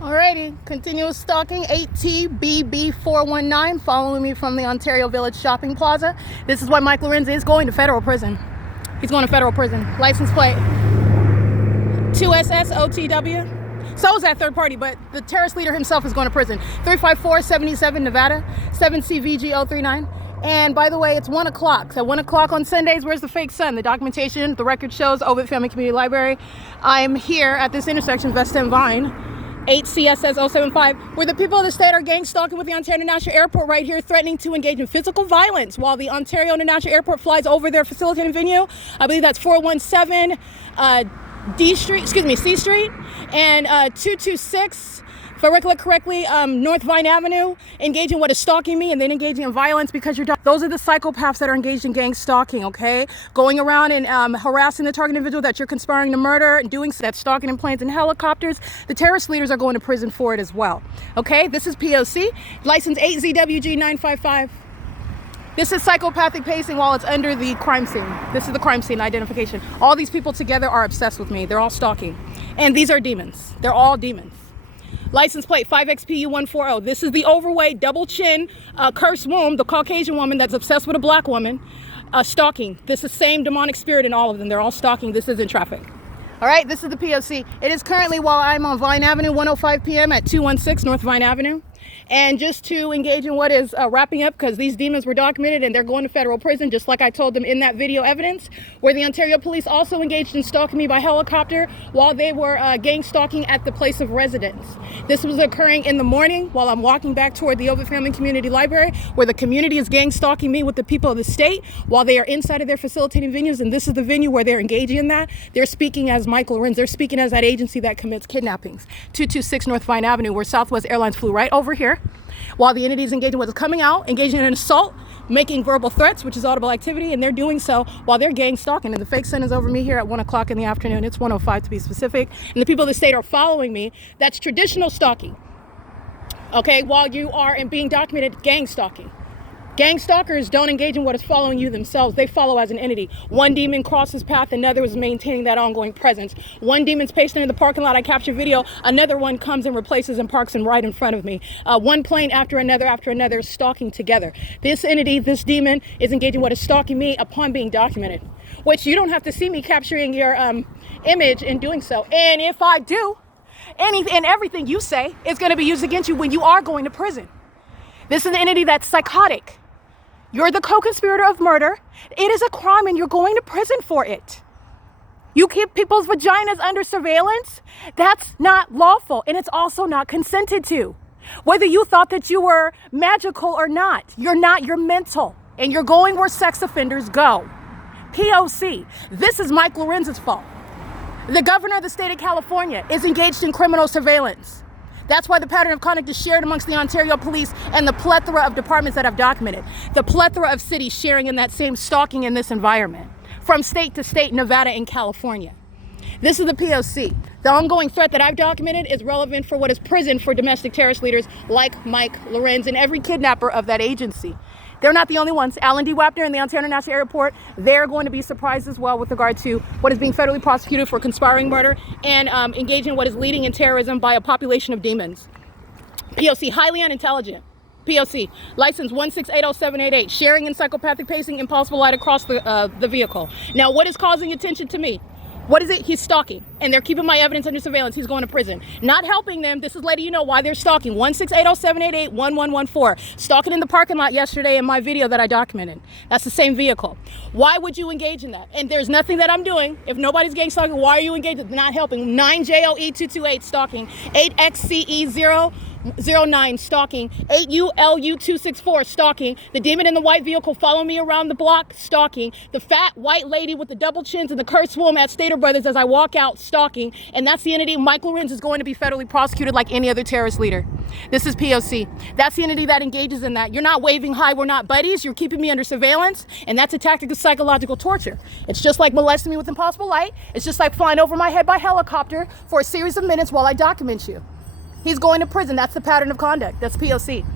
Alrighty, continuous stalking, 8TBB419, following me from the Ontario Village Shopping Plaza. This is why Mike LORENZ is going to federal prison. He's going to federal prison. License plate 2SSOTW. So is that third party, but the terrorist leader himself is going to prison. 35477 Nevada, 7CVG039. And by the way, it's 1 o'clock. So 1 o'clock on Sundays, where's the fake sun? The documentation, the record shows, Ovid Family Community Library. I'm here at this intersection, VESTA and Vine. 8CSS075, where the people of the state are gang stalking with the Ontario International Airport right here, threatening to engage in physical violence while the Ontario International Airport flies over their facilitating venue. I believe that's 417 C Street and 226, if I recollect correctly, North Vine Avenue, engaging what is stalking me and then engaging in violence because you're those are the psychopaths that are engaged in gang stalking, okay? Going around and harassing the target individual that you're conspiring to murder and doing that, stalking in planes and helicopters. The terrorist leaders are going to prison for it as well, okay? This is P.O.C, license 8ZWG955. This is psychopathic pacing while it's under the crime scene. This is the crime scene identification. All these people together are obsessed with me. They're all stalking. And these are demons. They're all demons. License plate 5XPU140. This is the overweight, double chin, cursed womb, the Caucasian woman that's obsessed with a black woman, stalking. This is the same demonic spirit in all of them. They're all stalking. This is in traffic. All right, this is the P.O.C. It is currently, while I'm on Vine Avenue, 1:05 p.m. at 216 North Vine Avenue. And just to engage in what is wrapping up, because these demons were documented and they're going to federal prison, just like I told them in that video evidence, where the Ontario police also engaged in stalking me by helicopter while they were gang stalking at the place of residence. This was occurring in the morning while I'm walking back toward the Ovid Family Community Library, where the community is gang stalking me with the people of the state while they are inside of their facilitating venues. And this is the venue where they're engaging in that. They're speaking as Mike LORENZ. They're speaking as that agency that commits kidnappings. 226 North Vine Avenue, where Southwest Airlines flew right over here, while the entity is engaging with coming out, engaging in an assault, making verbal threats, which is audible activity, and they're doing so while they're gang stalking. And the fake sun is over me here at 1 o'clock in the afternoon. It's 1:05 to be specific. And the people of the state are following me. That's traditional stalking. Okay, while you are and being documented gang stalking. Gang stalkers don't engage in what is following you themselves. They follow as an entity. One demon crosses path, another is maintaining that ongoing presence. One demon's pasted in the parking lot, I capture video, another one comes and replaces and parks and right in front of me. One plane after another, stalking together. This entity, this demon, is engaging what is stalking me upon being documented, which you don't have to see me capturing your image in doing so. And if I do, anything and everything you say is going to be used against you when you are going to prison. This is an entity that's psychotic. You're the co-conspirator of murder. It is a crime and you're going to prison for it. You keep people's vaginas under surveillance. That's not lawful, and it's also not consented to. Whether you thought that you were magical or not, you're not, you're mental, and you're going where sex offenders go. P.O.C. This is Mike LORENZ's fault. The governor of the state of California is engaged in criminal surveillance. That's why the pattern of conduct is shared amongst the Ontario police and the plethora of departments that have documented. The plethora of cities sharing in that same stalking in this environment, from state to state, Nevada and California. This is the P.O.C. The ongoing threat that I've documented is relevant for what is prison for domestic terrorist leaders like Mike LORENZ and every kidnapper of that agency. They're not the only ones. Alan D. Wapner and the Ontario International Airport, they're going to be surprised as well with regard to what is being federally prosecuted for conspiring murder and engaging in what is leading in terrorism by a population of demons. P.O.C. highly unintelligent. P.O.C. license 1680788, sharing in psychopathic pacing, impulsive light across the vehicle. Now, what is causing attention to me? What is it? He's stalking, and they're keeping my evidence under surveillance. He's going to prison. Not helping them. This is letting you know why they're stalking. 16807881114. Stalking in the parking lot yesterday in my video that I documented. That's the same vehicle. Why would you engage in that? And there's nothing that I'm doing. If nobody's gang stalking, why are you engaged? Not helping. 9JOE228 stalking. 8XCE009 stalking. 8ULU264 stalking. The demon in the white vehicle follow me around the block stalking. The fat white lady with the double chins and the cursed womb at Stater Brothers as I walk out stalking. And that's the entity. Mike LORENZ is going to be federally prosecuted like any other terrorist leader. This is P.O.C. That's the entity that engages in that. You're not waving hi, we're not buddies. You're keeping me under surveillance, and that's a tactic of psychological torture. It's just like molesting me with impossible light. It's just like flying over my head by helicopter for a series of minutes while I document you. He's going to prison. That's the pattern of conduct. That's P.O.C.